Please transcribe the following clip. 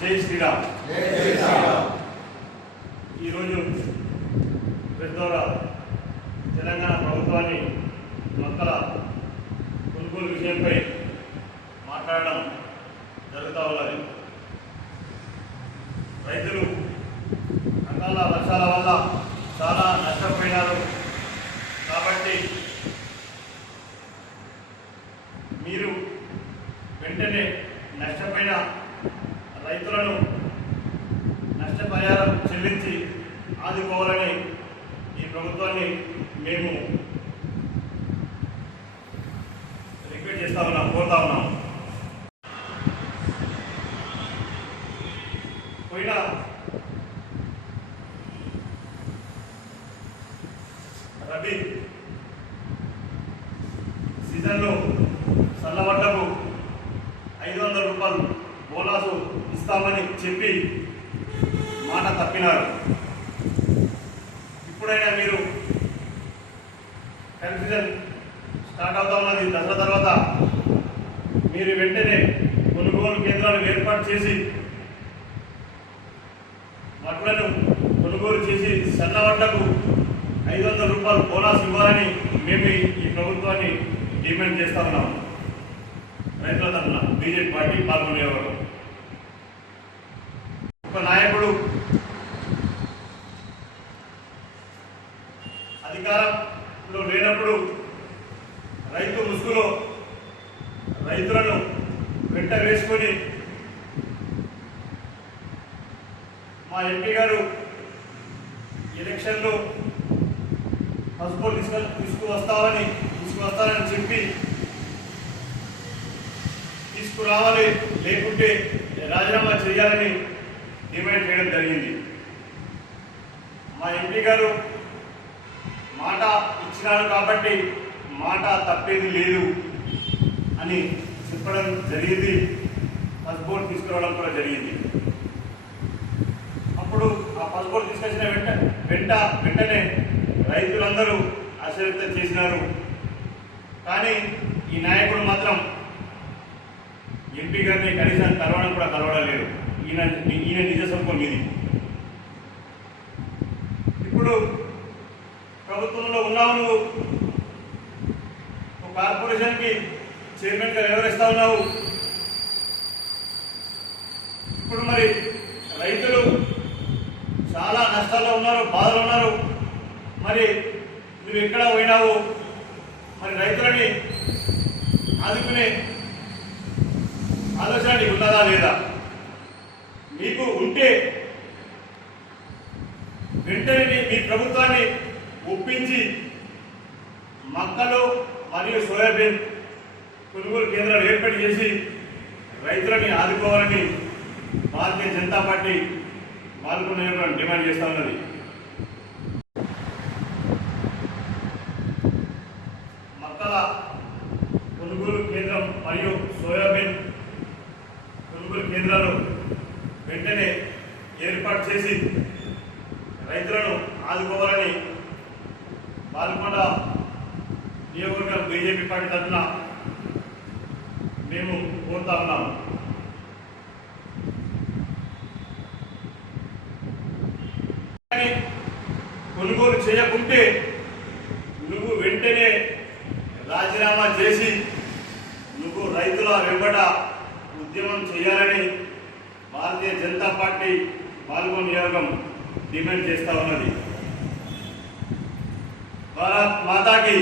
జై శ్రీరామ్. ఈరోజు పెద్దోర తెలంగాణ ప్రభుత్వాన్ని మొక్కల కొనుగోలు విషయంపై మాట్లాడడం జరుగుతూ ఉన్నది. రైతులు అకాల వర్షాల వల్ల చాలా నష్టపోయినారు. కాబట్టి మీరు వెంటనే నష్టపోయిన రైతులను నష్టపరిహారం చెల్లించి ఆదుకోవాలని ఈ ప్రభుత్వాన్ని మేము రిక్వెస్ట్ చేస్తా ఉన్నాం కోరుతా ఉన్నాం. పోయిన రబీ సీజన్లో సన్నబడ్డకు ఐదు వందల రూపాయలు బోనస్ ఇస్తామని చెప్పి మాట తప్పినారు. ఇప్పుడైనా మీరు కన్ఫ్యూజన్ స్టార్ట్ అవుతా ఉన్నది దసరా తర్వాత మీరు వెంటనే కొనుగోలు కేంద్రాలు ఏర్పాటు చేసి వడ్లను కొనుగోలు చేసి సన్నవడ్లకు ఐదు వందల రూపాయలు బోనస్ ఇవ్వాలని మేము ఈ- ప్రభుత్వాన్ని డిమాండ్ చేస్తా ఉన్నాము రైతుల తరఫున బీజేపీ పార్టీ పాల్గొనేవారు. ఒక నాయకుడు. అధికారంలో లేనప్పుడు రైతు ముసుగులో రైతులను వెంట వేసుకొని మా ఎంపీ గారు ఎలక్షన్లో పసుపు తీసుకు తీసుకువస్తామని తీసుకువస్తానని చెప్పి తీసుకురావాలి లేకుంటే రాజీనామా చేయాలని డిమాండ్ చేయడం జరిగింది. మా ఎంపీ గారు మాట ఇచ్చినారు కాబట్టి మాట తప్పేది లేదు అని చెప్పడం జరిగింది. పాస్పోర్ట్ తీసుకురావడం కూడా జరిగింది. అప్పుడు ఆ పాస్పోర్ట్ తీసుకొచ్చిన వెంట వెంట వెంటనే రైతులందరూ అశ్రద్ధ చేసినారు. కానీ ఈ నాయకుడు మాత్రం ఎంపీ గారిని కనీసం కలవడం కూడా కలవడం లేదు. ఈయన ఈయన నిజ స్వరూపం ఇది. ఇప్పుడు ప్రభుత్వంలో ఉన్నావు నువ్వు. ఒక కార్పొరేషన్కి చైర్మన్గా వ్యవహరిస్తా ఉన్నావు. ఇప్పుడు మరి రైతులు చాలా నష్టాల్లో ఉన్నారు బాధలు ఉన్నారు. మరి నువ్వు ఎక్కడ పోయినావు? మరి రైతులని ఆదుకునే ఆలోచన నీకు ఉన్నదా లేదా? మీకు ఉంటే వెంటనే మీ- ప్రభుత్వాన్ని ఒప్పించి మక్కలు మరియు సోయాబీన్ కొనుగోలు కేంద్రాలు ఏర్పాటు చేసి రైతులని ఆదుకోవాలని భారతీయ జనతా పార్టీ పాల్గొనే డిమాండ్ చేస్తా ఉన్నది. మక్కల కొనుగోలు కేంద్రం మరియు సోయాబీన్ కొనుగోలు కేంద్రాలు వెంటనే ఏర్పాటు చేసి రైతులను ఆదుకోవాలని పాల్గొండ నియోజకవర్గం బీజేపీ పార్టీ తరఫున మేము కోరుతా ఉన్నాము. కొనుగోలు చేయకుంటే నువ్వు వెంటనే రాజీనామా చేసి నువ్వు రైతుల వెంబడ ఉద్యమం చేయాలని భారతీయ జనతా పార్టీ పాల్గొన నియోగం డిమాండ్ చేస్తా ఉన్నది. భారత్ మాతాకి